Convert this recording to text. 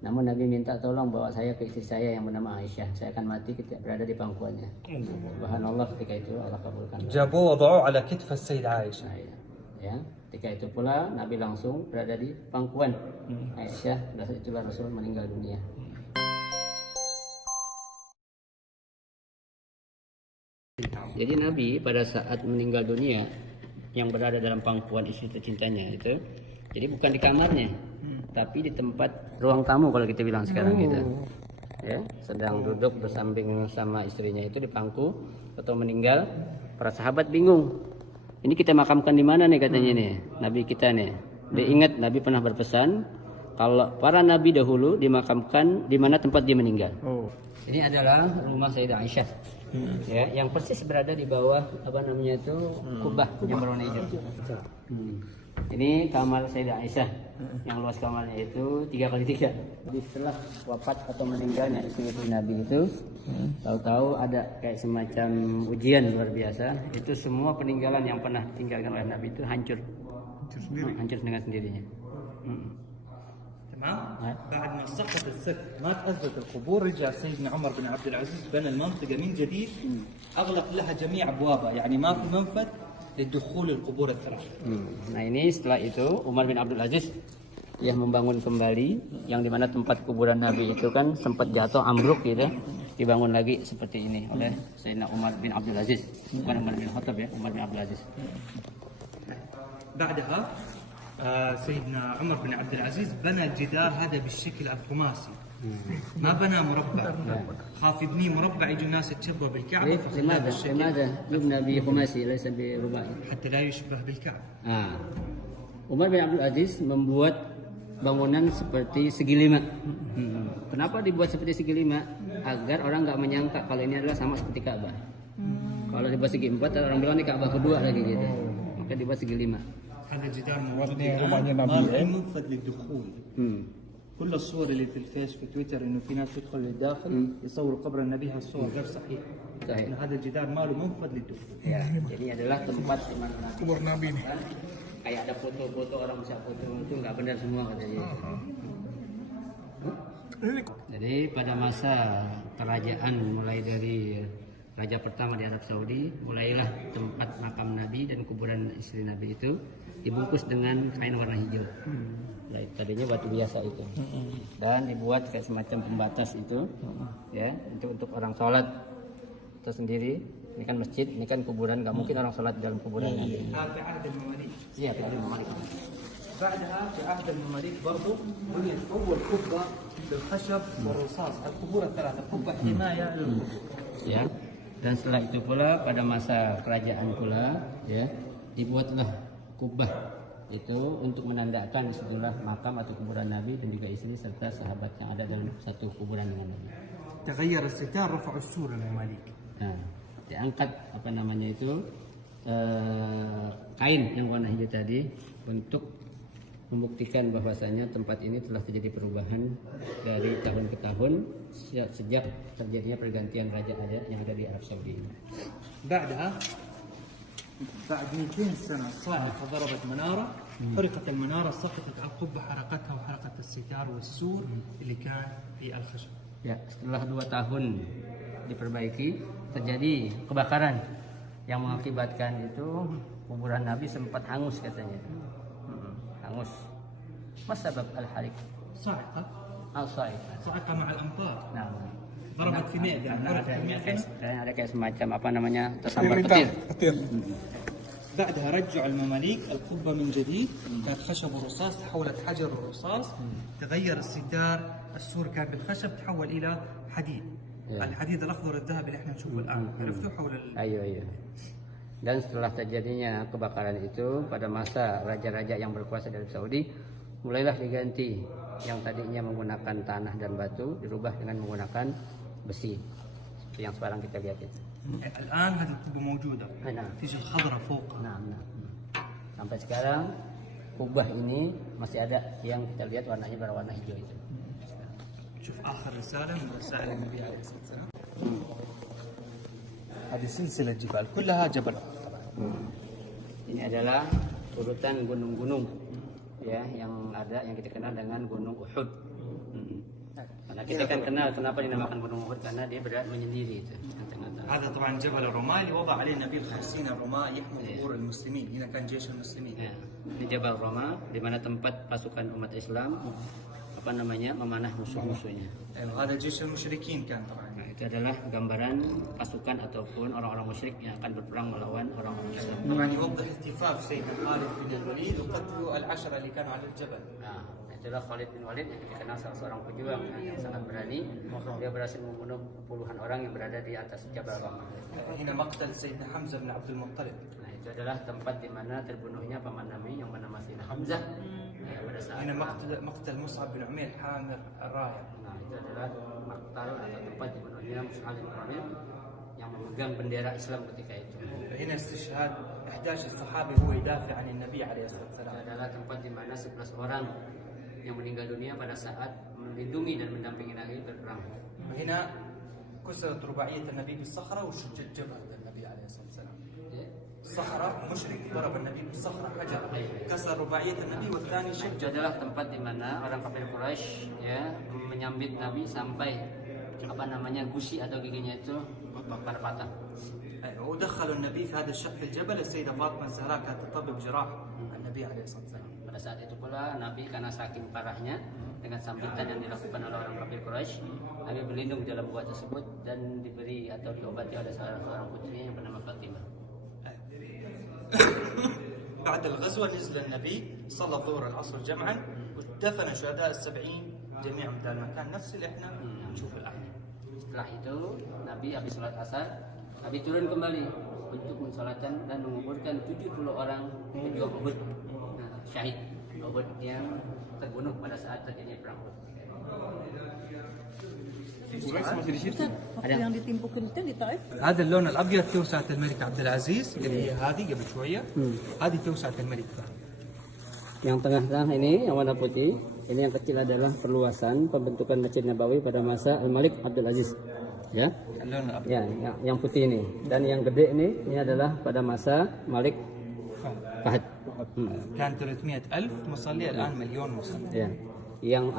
Namun Nabi minta tolong bawa saya ke istri saya yang bernama Aisyah. Saya akan mati ketika berada di pangkuannya. Subhanallah, ketika itu Allah kabulkan. جابوه وضعوه على كتف السيدة عائشة. Ya, ketika itu pula Nabi langsung berada di pangkuan Aisyah. Dan itulah Rasul meninggal dunia. Jadi Nabi pada saat meninggal dunia yang berada dalam pangkuan istri tercintanya itu, jadi bukan di kamarnya, tapi di tempat ruang tamu kalau kita bilang sekarang gitu. Ya, sedang duduk bersambing sama istrinya itu di pangku atau meninggal. Para sahabat bingung. Ini kita makamkan di mana nih katanya nih, Nabi kita nih. Dia ingat Nabi pernah berpesan kalau para nabi dahulu dimakamkan di mana tempat dia meninggal. Ini adalah rumah Sayyidah Aisyah. Ya, yang persis berada di bawah apa namanya itu kubah yang berwarna hijau. Ini kamar Sayyidah Aisyah yang luas kamarnya itu 3x3. Jadi setelah wafat atau meninggalnya istri Nabi itu, tahu-tahu ada kayak semacam ujian luar biasa. Itu semua peninggalan yang pernah ditinggalkan oleh Nabi itu hancur dengan sendirinya. تمام؟ بعد ما سقط السقف ما تأثبت القبور رجع سيدنا عمر بن عبد العزيز بنى المنطقة من جديد أغلق لها جميع أبوابها يعني ما في منفذ للدخول القبور الثلاثة. Nah ini setelah itu Umar bin Abdul Aziz yang membangun kembali yang dimana tempat kuburan Nabi itu kan sempat jatuh ambruk gitu, dibangun lagi seperti ini oleh Sayyidina Umar bin Abdul Aziz, bukan Umar bin Khattab ya, Umar bin Abdul Aziz. بعدها سيدنا عمر بن عبد العزيز بنى الجدار هذا بالشكل الخماسي ما بنى مربع خاف يبنيه مربع يجي الناس يتشبه بالكعبة لماذا يبنى بخماسي ليس برباعي حتى لا يشبه بالكعبة. Umar bin Abdul Aziz membuat bangunan seperti segi lima. Kenapa dibuat seperti segi lima? Agar orang nggak menyangka kalau ini adalah sama seperti Ka'bah. Kalau dibuat segi empat orang bilang ini Ka'bah kedua lagi gitu. Maka dibuat segi lima. هذا الجدار موجود الآن ما في منفذ للدخول. كل الصور اللي في الفيس في تويتر انه في ناس تدخل للداخل يصوروا قبر النبي هالصور غير صحيح. هذا الجدار ما له منفذ للدخول. Ya, jadi adalah tempat di mana kubur Nabi nih. Kayak ada foto-foto orang bisa foto itu nggak benar semua katanya. Jadi pada masa kerajaan mulai dari raja pertama di Arab Saudi, mulailah tempat makam Nabi dan kuburan istri Nabi itu dibungkus dengan kain warna hijau. Nah, tadinya batu biasa itu. Dan dibuat kayak semacam pembatas itu, ya, untuk orang sholat tersendiri. Ini kan masjid, ini kan kuburan, nggak mungkin orang sholat di dalam kuburan Nabi. في عهد المماليك. Iya, في عهد المماليك. بعدها في عهد المماليك برضو بنيت اول قبه بالخشب والرصاص، القبور الثلاثه قبه حمايه للقبور. Ya. Dan setelah itu pula pada masa kerajaan pula, ya, dibuatlah kubah itu untuk menandakan setelah makam atau kuburan Nabi dan juga istri serta sahabat yang ada dalam satu kuburan dengan Nabi. تغير الستار رفعوا السور المماليك. Nah, diangkat apa namanya itu kain yang warna hijau tadi untuk membuktikan bahwasanya tempat ini telah terjadi perubahan dari tahun ke tahun sejak terjadinya pergantian raja-raja yang ada di Arab Saudi. بعدها بعد 200 سنة صاعقة ضربت منارة، حرقت المنارة، سقطت على القبة حرقتها وحرقت الستار والسور اللي كان في الخشب. Ya, setelah 2 tahun diperbaiki, terjadi kebakaran yang mengakibatkan itu kuburan Nabi sempat hangus katanya. Hangus. Mas sebab al-harik? صاعقة. صاعقة مع الأمطار. Nah, ضربت في معدة. ada kayak semacam apa namanya tersambar petir. بعدها رجعوا المماليك القبة من جديد، كانت خشب ورصاص تحولت حجر ورصاص، تغير الستار، السور كان بالخشب تحول إلى حديد. الحديد الأخضر الذهبي اللي احنا نشوفه الآن عرفتوا حول Ayo. Dan setelah terjadinya kebakaran itu pada masa raja-raja yang berkuasa dari Saudi, mulailah diganti yang tadinya menggunakan tanah dan batu dirubah dengan menggunakan besi seperti yang sekarang kita lihat itu. الآن هذه القبة موجودة. تيجي الخضرة فوق. Nah. Sampai sekarang kubah ini masih ada yang kita lihat warnanya berwarna hijau itu. شوف آخر رسالة من رسائل النبي عليه الصلاة والسلام. هذه سلسلة جبال كلها جبل طبعا. Ini adalah urutan gunung-gunung ya yang ada yang kita kenal dengan Gunung Uhud. Nah, kita kan kenal kenapa dinamakan Gunung Uhud karena dia berada menyendiri itu. هذا طبعا جبل الرماة اللي وضع عليه النبي 50 الرماة يحموا ظهور المسلمين. هنا كان جيش المسلمين. Ya, ini Jabal Roma di mana tempat pasukan umat Islam memanah musuh-musuhnya. هذا جيش المشركين كان طبعا. Nah, itu adalah gambaran pasukan ataupun orang-orang musyrik yang akan berperang melawan orang-orang Islam. طبعا يوضح التفاف سيدنا خالد بن الوليد وقتلوا العشرة اللي كانوا على الجبل. Nah, itulah Khalid bin Walid yang dikenal salah seorang pejuang yang sangat berani. Dia berhasil membunuh puluhan orang yang berada di atas Jabal Roma. هنا مقتل سيدنا حمزة بن عبد المطلب. Nah, itu adalah tempat di mana terbunuhnya paman Nabi yang bernama Sayyidina Hamzah. Pada saat هنا مقتل مصعب بن عمير حامل الراية. Nah, itu adalah maktal atau tempat dibunuhnya Mus'ab bin Umair yang memegang bendera Islam ketika itu. هنا استشهاد 11 الصحابي هو يدافع عن النبي عليه الصلاة Itu والسلام. adalah tempat di mana 11 orang yang meninggal dunia pada saat melindungi dan mendampingi Nabi berperang. هنا كسرت رباعية النبي بالصخرة وشج الجبل النبي عليه الصلاة والسلام. Ya. صخرة مشرك ضرب النبي بالصخرة حجر كسر رباعية النبي والثاني Itu شج. adalah tempat di mana orang kafir Quraisy ya menyambit Nabi sampai gusi atau giginya itu patah. ودخلوا النبي في هذا الشق في الجبل. السيدة فاطمة الزهراء كانت تطبب جراح النبي عليه الصلاة والسلام. Pada saat itu pula Nabi karena saking parahnya dengan sambitan yang dilakukan oleh orang kafir Quraisy, Nabi berlindung di dalam gua tersebut dan diberi atau diobati oleh seorang putrinya yang bernama Fatimah. بعد الغزوة نزل النبي صلى الظهر العصر جمعا ودفن شهداء السبعين جميعا في المكان نفس اللي احنا نشوف الآن. Setelah itu Nabi habis sholat asar, Nabi turun kembali untuk mensolatkan dan menguburkan 70 orang pejuang Uhud, syahid Uhud yang terbunuh pada saat terjadi perang Uhud. Waktu yang ditimpukin itu di Taif. هذا اللون الابيض توسعة الملك عبد العزيز اللي هي هذه قبل شويه. هذه توسعة الملك فهد. Yang tengah-tengah ini yang warna putih, ini yang kecil adalah perluasan pembentukan Masjid Nabawi pada masa Al-Malik Abdul Aziz. Ya. اللون الابيض Ya, yang putih ini. Dan yang gede ini adalah pada masa Malik Fahd. كان 300,000 مصلي الان مليون مصلي. Ya. Yang